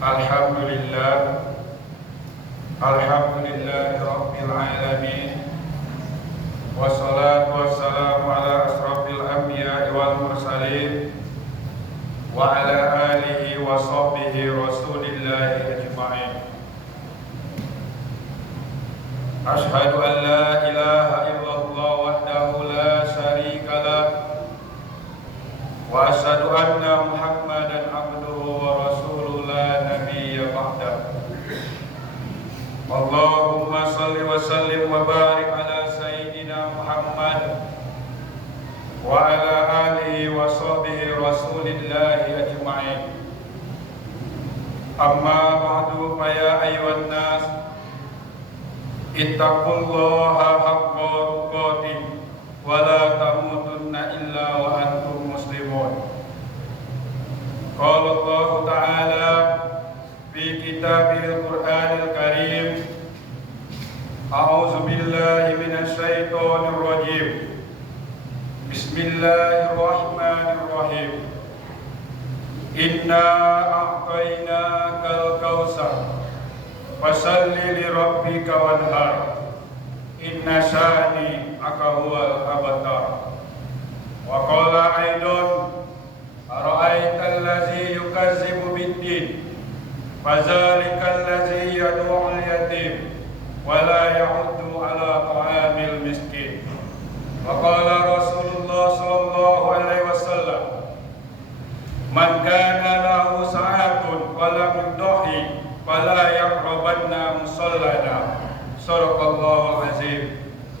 Alhamdulillah, Alhamdulillahi Rabbil Alamin. Wassalatu wassalamu ala asrafil anbiya'i wal mursalin wa ala alihi wa sahbihi rasulillahi ajma'in. Ashhadu an la ilaha illallah wahdahu la syarika lah wa ashhadu anna Muhammadan abduhu wa rasuluhu la nabiyya ba'dah. Allahumma salli wa sallim wa barik ala sayyidina Muhammad wa ala alihi wa sahbihi rasulillahi ajma'in. Amma ba'du, fa ya ayyuhan nas ittaqullaha haqqa tuqatih wa la tamutunna illa wa antum muslimun. Qala Allah Ta'ala fi kitabil Qur'anil Karim, a'udzu billahi minasy syaithanir rajim. Bismillahirrahmanirrahim. Inna a'tainakal kautsar fasalli li rabbika wanhar. Inna syani'aka huwal abtar. Wa qala aidan ara'aital ladzi yukazzibu bid-din fadzalikal ladzi yad'u'ul yatim wa la yahuddu 'ala ta'amil miskin. Wa qala Rasulullah sallallahu alaihi wasallam, man kana lahu sa'atun wa lam yudhi fala yaqrabanna musallana. Sadaqallahul azim.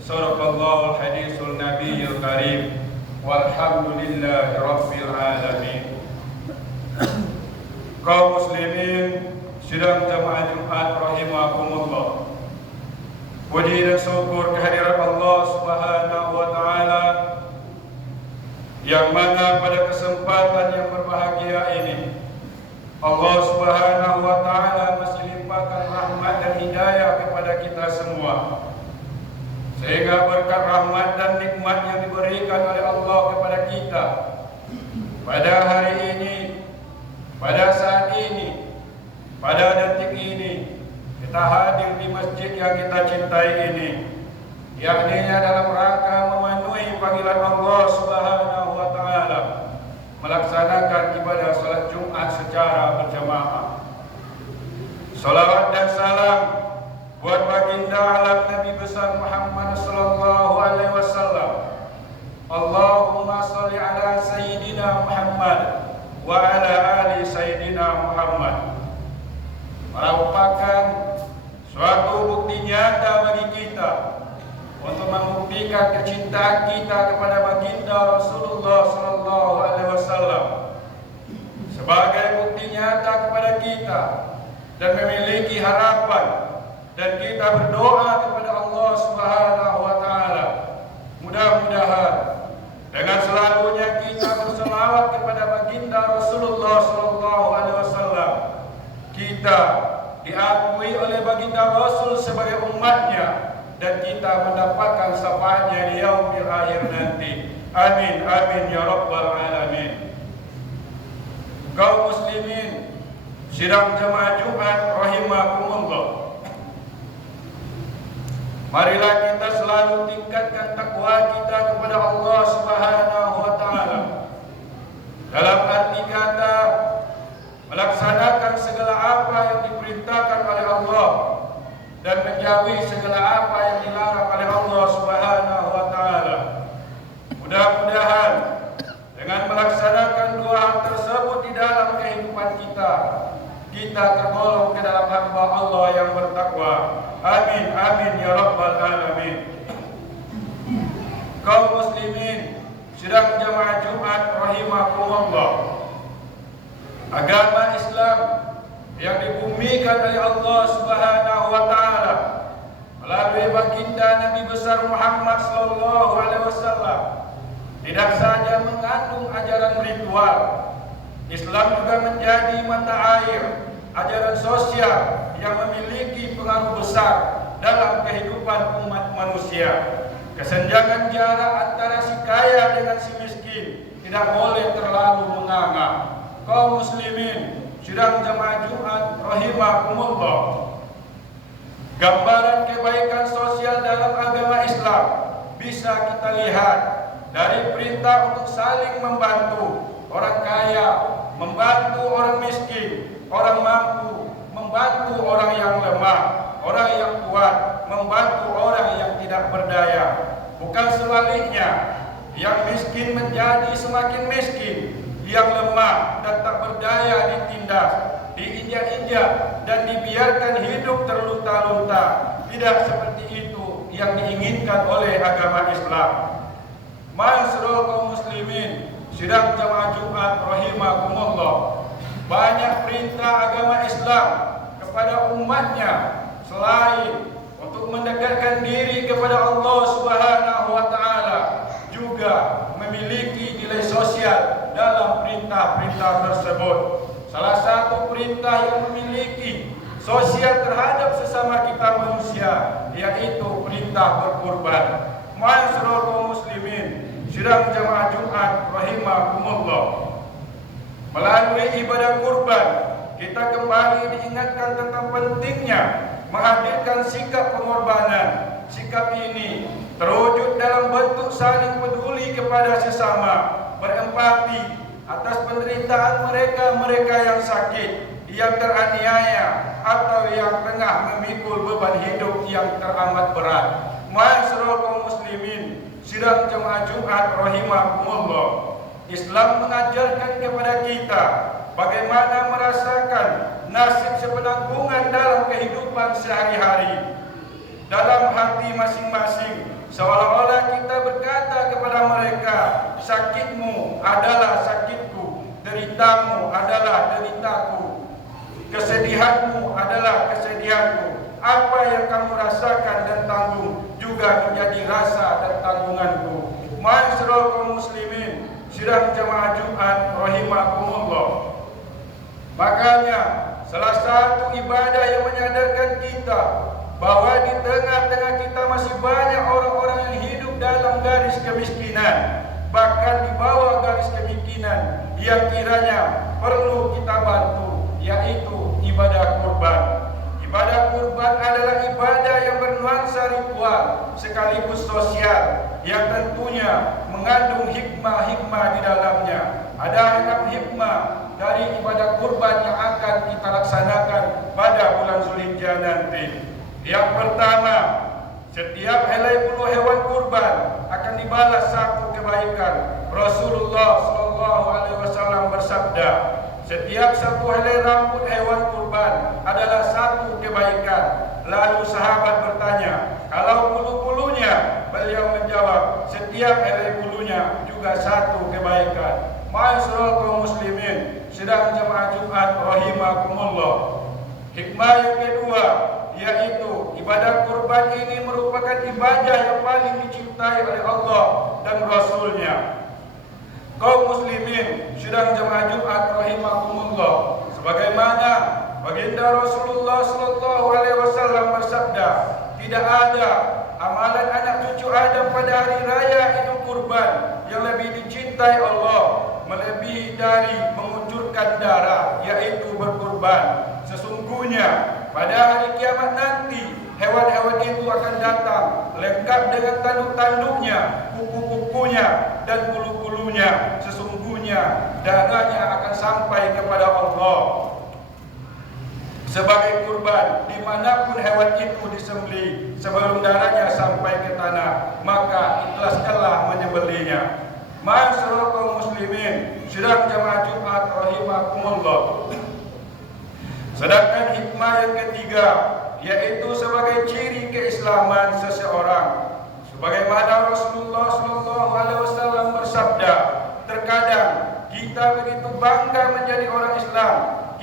Sadaqallahul hadisul nabiyyil karim. Walhamdulillahi rabbil alamin. Kaum muslimin sidang jamaah Jumat rahimakumullah. Puji dan syukur kehadirat Allah Subhanahu wa taala yang mana pada kesempatan yang berbahagia ini Allah Subhanahu wa taala masih limpahkan rahmat dan hidayah kepada kita semua, sehingga berkat rahmat dan nikmat yang diberikan oleh Allah kepada kita pada hari ini, pada saat ini, pada detik ini, kita hadir di masjid yang kita cintai ini, yakni dalam rangka memenuhi panggilan Allah Subhanahu wa taala melaksanakan ibadah salat Jumat secara berjamaah. Salawat dan salam buat baginda alam Nabi besar Muhammad sallallahu alaihi wasallam. Allahumma shalli ala sayyidina Muhammad wa ala ali sayyidina Muhammad. Merupakan suatu bukti nyata bagi kita untuk membuktikan kecintaan kita kepada baginda Rasulullah sallallahu alaihi wasallam, sebagai bukti nyata kepada kita dan memiliki harapan, dan kita berdoa kepada Allah Subhanahu wa taala mudah-mudahan dengan selalunya kita berselawat kepada baginda Rasulullah sallallahu alaihi wasallam, kita diakui oleh baginda Rasul sebagai umatnya dan kita mendapatkan syafaatnya di yaumil akhir nanti. Amin amin ya rabbal alamin. Kaum muslimin sidang jamaah Jumat rahimakumullah, marilah kita selalu tingkatkan takwa kita kepada Allah Subhanahu wa taala. Dalam arti kata melaksanakan segala apa yang diperintahkan oleh Allah dan menjauhi segala apa yang dilarang oleh Allah Subhanahu wa taala. Mudah-mudahan dengan melaksanakan dua hal tersebut di dalam kehidupan kita, kita tergolong ke dalam hamba Allah yang bertakwa. Amin amin ya rabbal alamin. Kaum muslimin sidang jamaah Jumat rahimakumullah, agama Islam yang dibumikan oleh Allah Subhanahu wa taala melalui baginda Nabi besar Muhammad sallallahu alaihi wasallam tidak saja mengandung ajaran ritual. Islam juga menjadi mata air ajaran sosial yang memiliki pengaruh besar dalam kehidupan umat manusia. Kesenjangan jarak antara si kaya dengan si miskin tidak boleh terlalu menganga. Kaum muslimin sidang jamaah Jumat rahimakumullah. Gambaran kebaikan sosial dalam agama Islam bisa kita lihat dari perintah untuk saling membantu orang kaya, membantu orang miskin, orang mampu, membantu orang yang lemah, orang yang kuat, membantu orang yang tidak berdaya. Bukan sebaliknya, yang miskin menjadi semakin miskin, yang lemah dan tak berdaya ditindas, diinjak-injak dan dibiarkan hidup terlunta-lunta. Tidak seperti itu yang diinginkan oleh agama Islam. Ma'asyiral kaum muslimin, sidang jamaah Jumat rahimakumullah, banyak perintah agama Islam kepada umatnya selain untuk mendekatkan diri kepada Allah Subhanahu wa taala, juga memiliki nilai sosial dalam perintah-perintah tersebut. Salah satu perintah yang memiliki sosial terhadap sesama kita manusia yaitu perintah berkurban. Ma'asyiral kaum muslimin, sidang jamaah Jumat rahimakumullah, melalui ibadah kurban kita kembali diingatkan tentang pentingnya menghadirkan sikap pengorbanan. Sikap ini terwujud dalam bentuk saling peduli kepada sesama, berempati atas penderitaan mereka yang sakit, yang teraniaya, atau yang tengah memikul beban hidup yang teramat berat. Ma'asyiral kaum muslimin, sidang jamaah Jumat rahimakumullah, Islam mengajarkan kepada kita bagaimana merasakan nasib sepenanggungan dalam kehidupan sehari-hari. Dalam hati masing-masing, seolah-olah kita berkata kepada mereka, sakitmu adalah sakitku, deritamu adalah deritaku, kesedihanmu adalah kesedihanku. Apa yang kamu rasakan dan tanggung juga menjadi rasa dan tanggunganku. Ma'asyiral kaum muslimin, sidang jamaah Jumat rahimakumullah, makanya salah satu ibadah yang menyadarkan kita bahwa di tengah-tengah kita masih banyak orang-orang yang hidup dalam garis kemiskinan, bahkan di bawah garis kemiskinan, yang kiranya perlu kita bantu, yaitu ibadah kurban. Ibadah kurban adalah ibadah yang bernuansa ritual sekaligus sosial, yang tentunya mengandung hikmah-hikmah di dalamnya. Ada 6 hikmah dari ibadah kurban yang akan kita laksanakan pada bulan Zulhijjah nanti. Yang pertama, setiap helai bulu hewan kurban akan dibalas satu kebaikan. Rasulullah SAW bersabda, setiap satu helai rambut hewan kurban adalah satu kebaikan. Lalu sahabat bertanya, kalau bulu-bulunya? Beliau menjawab, setiap helai bulunya juga satu kebaikan. Ma'asyiral kaum muslimin, sidang jamaah Jumat rahimakumullah, hikmah yang kedua yaitu ibadah kurban ini merupakan ibadah yang paling dicintai oleh Allah dan Rasulnya. Kaum muslimin, sidang jamaah Jumat rahimakumullah, sebagaimana baginda Rasulullah SAW bersabda, tidak ada amalan anak cucu Adam pada hari raya Idul Kurban yang lebih dicintai Allah melebihi dari mengucurkan darah, yaitu berkurban. Sesungguhnya pada hari kiamat nanti hewan-hewan itu akan datang lengkap dengan tanduk-tanduknya, kuku-kukunya dan bulu-bulunya. Sesungguhnya darahnya akan sampai kepada Allah sebagai kurban dimanapun hewan itu disembelih. Sebelum darahnya sampai ke tanah, maka ikhlaskanlah menyembelihnya. Ma'asyiral kaum muslimin, sidang jamaah Jumat rahimakumullah, sedangkan hikmah yang ketiga yaitu sebagai ciri keislaman seseorang. Sebagaimana Rasulullah SAW bersabda, terkadang kita begitu bangga menjadi orang Islam,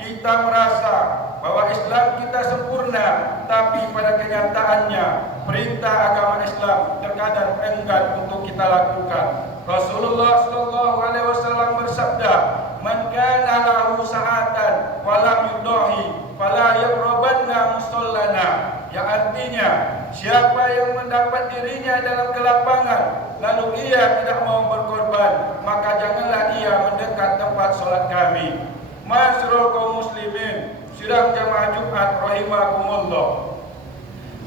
kita merasa bahwa Islam kita sempurna, tapi pada kenyataannya perintah agama Islam terkadang enggan untuk kita lakukan. Rasulullah SAW bersabda, man kana lahu sa'atan wa lam yudahi fala yaqrabanna musallana, yang artinya siapa yang mendapat dirinya dalam kelapangan lalu ia tidak mau berkorban, maka janganlah ia mendekat tempat solat kami. Masyarul kaum muslimin, sidang jamaah Jumat rahimakumullah.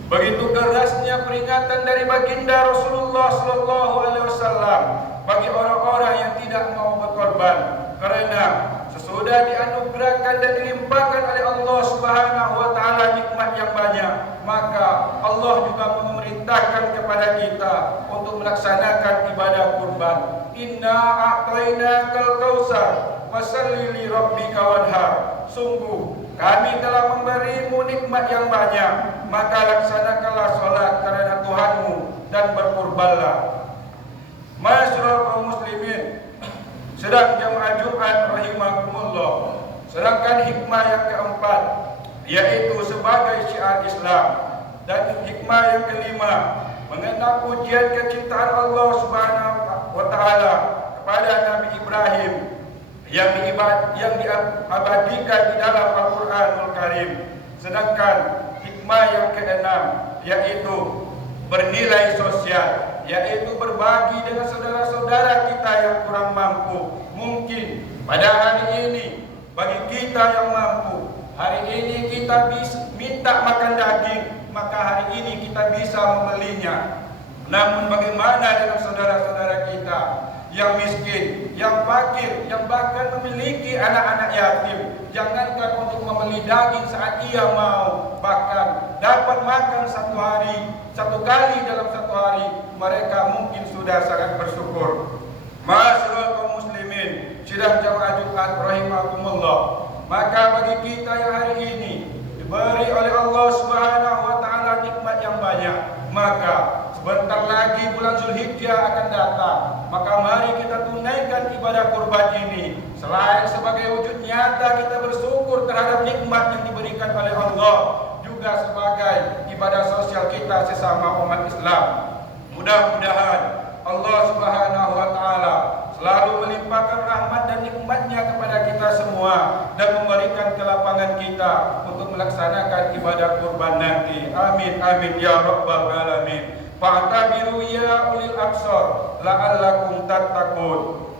Begitu derasnya peringatan dari baginda Rasulullah sallallahu alaihi wasallam bagi orang-orang yang tidak mau berkorban, karena sesudah dianugerahkan dan dilimpahkan oleh Allah Subhanahu wa taala nikmat yang banyak, maka Allah juga memerintahkan kepada kita untuk melaksanakan ibadah kurban. Inna a'tainakal kautsar fashalli li rabbika wanhar. Sungguh kami telah memberimu nikmat yang banyak, maka laksanakanlah salat karena Tuhanmu dan berkurbanlah. Masyarul kaum muslimin, sedang jamaah Jumat rahimakumullah. Sedangkan hikmah yang keempat, yaitu sebagai syiar Islam, dan hikmah yang kelima mengenang pujian kecintaan Allah Subhanahu wa taala kepada Nabi Ibrahim yang diabadikan di dalam Al-Qur'anul Karim. Sedangkan hikmah yang keenam, yaitu bernilai sosial, yaitu berbagi dengan saudara-saudara kita yang kurang mampu. Mungkin pada hari ini bagi kita yang mampu, hari ini kita bisa minta makan daging, maka hari ini kita bisa membelinya. Namun bagaimana dengan saudara-saudara kita yang miskin, yang fakir, yang bahkan memiliki anak-anak yatim? Jangankan untuk membeli daging saat ia mau, bahkan dapat makan satu kali dalam satu hari, mereka mungkin sudah sangat bersyukur. Masyarul kaum muslimin, sidang jamaah Jumat rahimakumullah. Maka bagi kita yang hari ini diberi oleh Allah Subhanahu wa taala nikmat yang banyak, maka sebentar lagi bulan Zulhijjah akan datang. Maka mari kita tunaikan ibadah kurban ini. Selain sebagai wujud nyata kita bersyukur terhadap nikmat yang diberikan oleh Allah, juga sebagai ibadah sosial kita sesama umat Islam. Mudah-mudahan Allah Subhanahu wa taala selalu melimpahkan rahmat dan nikmatnya kepada kita semua dan memberikan kelapangan kita untuk melaksanakan ibadah kurban nanti. Amin amin ya rabbal alamin. Fa'tabiru ya ulil absar la'allakum tattaqun.